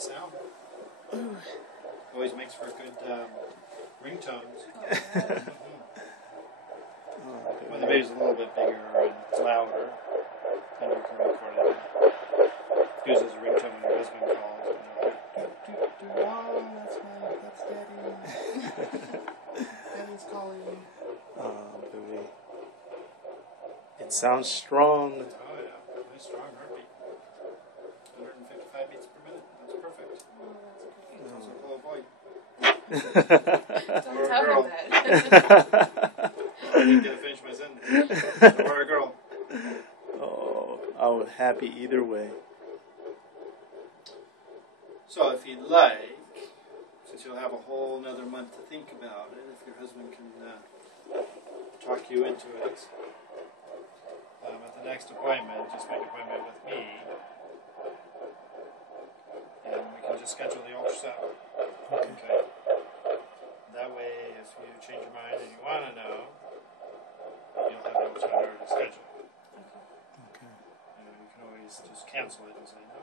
the sound. Always makes for good ringtones. When the baby's a little bit bigger and louder, then you can record it. Use as a ringtone when your husband calls. And you're like, oh, that's Daddy. Daddy's calling. Oh, baby. It sounds strong. Oh, yeah. Nice strong heartbeat. 155 beats per minute. That's perfect. That's a little boy. Don't tell her that. I didn't get to finish my sentence. Or a girl. Oh, I was happy either way. So if you'd like, since you'll have a whole another month to think about it, if your husband can talk you into it, at the next appointment, just make an appointment with me, and we can just schedule the ultrasound. Okay. That way, if you change your mind and you want to know, you'll have the opportunity to schedule. Okay. You can always just cancel it and say no.